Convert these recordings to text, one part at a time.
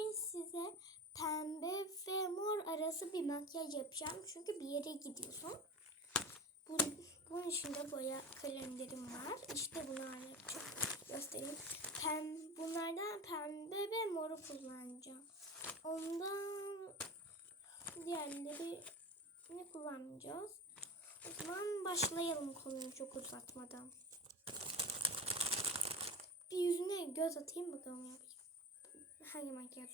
bugün size pembe ve mor arası bir makyaj yapacağım. Çünkü bir yere gidiyorsun. Bu, bunun içinde boya kalemlerim var. İşte bunu yapacağım. Göstereyim. Pem, bunlardan pembe ve moru kullanacağım. Ondan diğerleri ne kullanmayacağız? O zaman başlayalım konuyu çok uzatmadan. Bir yüzüne göz atayım bakalım yapayım. Hangi makyaj,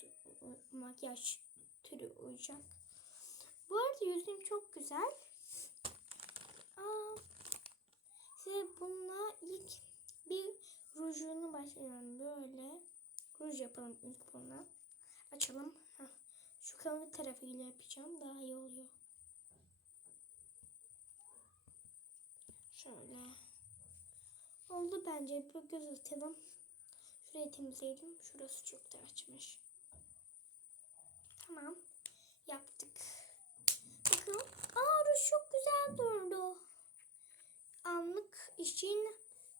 makyaj türü olacak. Bu arada yüzüm çok güzel. Aa, size bununla ilk bir rujunu başlayalım. Böyle ruj yapalım ilk bununla. Açalım. Heh. Şu kalın tarafıyla yapacağım. Daha iyi oluyor. Şöyle. Oldu bence. Bir göz atalım. Şurayı temizleyelim. Şurası çok da açmış. Tamam. Yaptık. Bakın. Aa çok güzel durdu. Anlık için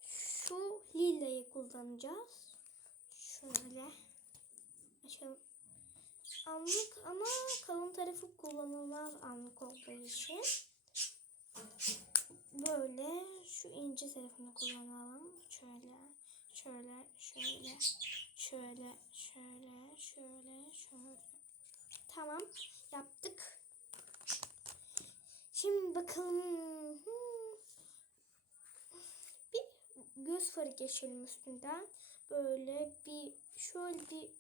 şu lilayı kullanacağız. Şöyle. Açalım. Anlık ama kalın tarafı kullanılmaz anlık olduğu için. Böyle şu ince tarafını kullanalım. Şöyle, şöyle, şöyle, şöyle, şöyle, şöyle, şöyle. Tamam, yaptık. Şimdi bakalım. Bir göz farı geçelim üstünden. Böyle bir şöyle bir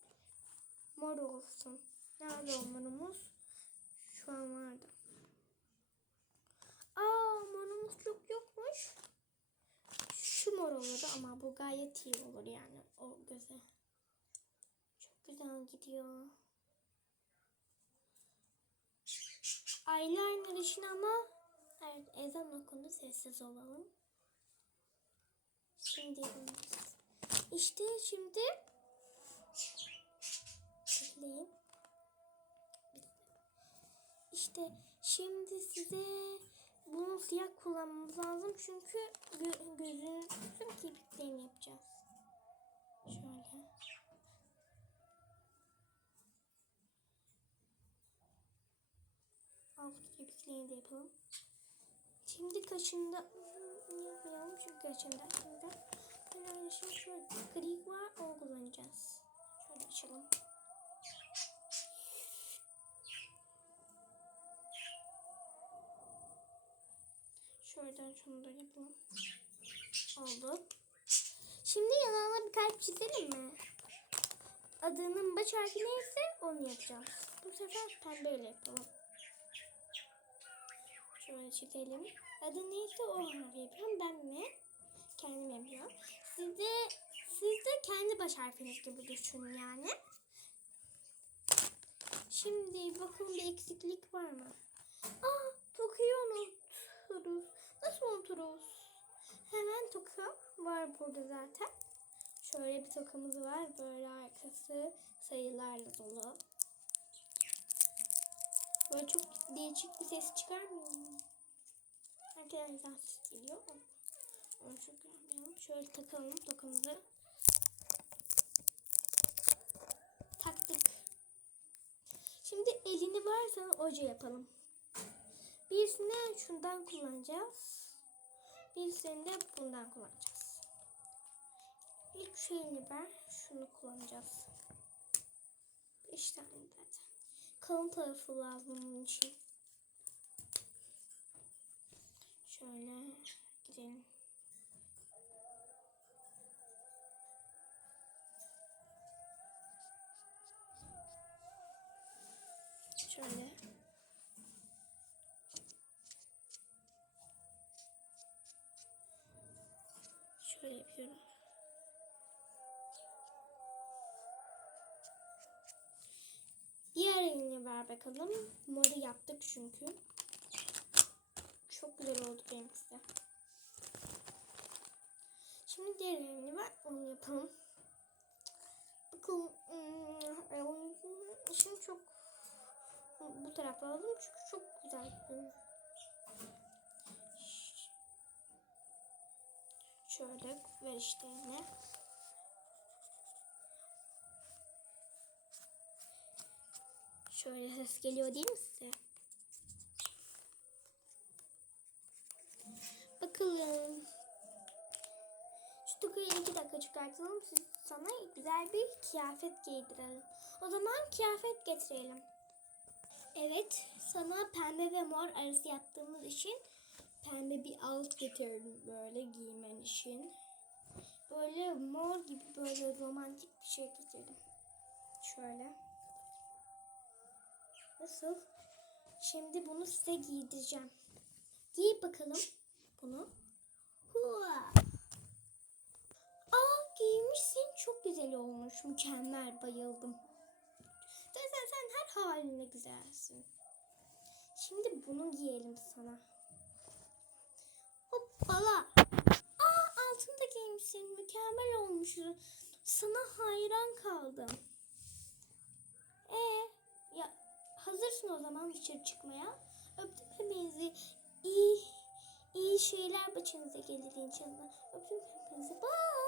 mor olsun. Nerede o morumuz? Şu an vardı. Aa morumuz çok yokmuş. Şu mor olur ama bu gayet iyi olur yani o göze. Çok güzel gidiyor. Eyeliner için ama evet, ezan okundu sessiz olalım. Şimdi işte şimdi bekleyin. İşte şimdi size bunu siyah kullanmamız lazım çünkü gö gözünüzün kirpiklerini yapacağız. Şöyle. Alt kirpiklerini de yapalım. Şimdi kaşında yapmayalım çünkü kaşında şimdi ben aynı şey şöyle gri var onu kullanacağız. Şuradan şunu da yapalım. Oldu. Şimdi yanağına bir kalp çizelim mi? Adının baş harfi neyse onu yapacağız. Bu sefer pembeyle yapalım. Şöyle çizelim. Adı neyse o harfi yapıyorum. Ben mi? Kendim yapıyorum. Siz de, siz de kendi baş harfiniz gibi düşünün yani. Şimdi bakalım bir eksiklik var mı? Aa, Tokyo'yu unuturuz. Nasıl unuturuz? Hemen toka var burada zaten. Şöyle bir tokamız var. Böyle arkası sayılarla dolu. Böyle çok değişik bir ses çıkarmıyor mu? Herkesten ses geliyor mu? Onu çok yapmayalım. Şöyle takalım tokamızı. Taktık. Şimdi elini varsa oje yapalım. Birisini şundan kullanacağız. Birisini de bundan kullanacağız. İlk şeyini ver. Şunu kullanacağız. Beş tane zaten. Kalın tarafı lazım bunun için. Yapıyorum. Diğer elini ver bakalım. Moru yaptık çünkü. Çok güzel oldu benimkisi. Şimdi diğer elini ver. Onu yapalım. Bakın. hmm, Şimdi çok bu tarafta lazım çünkü çok güzel. Şöyle ver işte yine. Şöyle ses geliyor değil mi size? Bakalım. Şu tukayı iki dakika çıkartalım. Siz sana güzel bir kıyafet giydirelim. O zaman kıyafet getirelim. Evet, sana pembe ve mor arası yaptığımız için pembe bir alt getirdim böyle giymen için. Böyle mor gibi böyle romantik bir şey getirdim. Şöyle. Nasıl? Şimdi bunu size giydireceğim. Giy bakalım bunu. Hua. Aa giymişsin çok güzel olmuş. Mükemmel bayıldım. Zaten sen her haline güzelsin. Şimdi bunu giyelim sana. Hoppala. Aa altını da giymişsin. Mükemmel olmuş. Sana hayran kaldım. E ya hazırsın o zaman dışarı çıkmaya. Öptüm hepinizi. İyi iyi şeyler başınıza gelir inşallah. Öptüm hepinizi. Bye.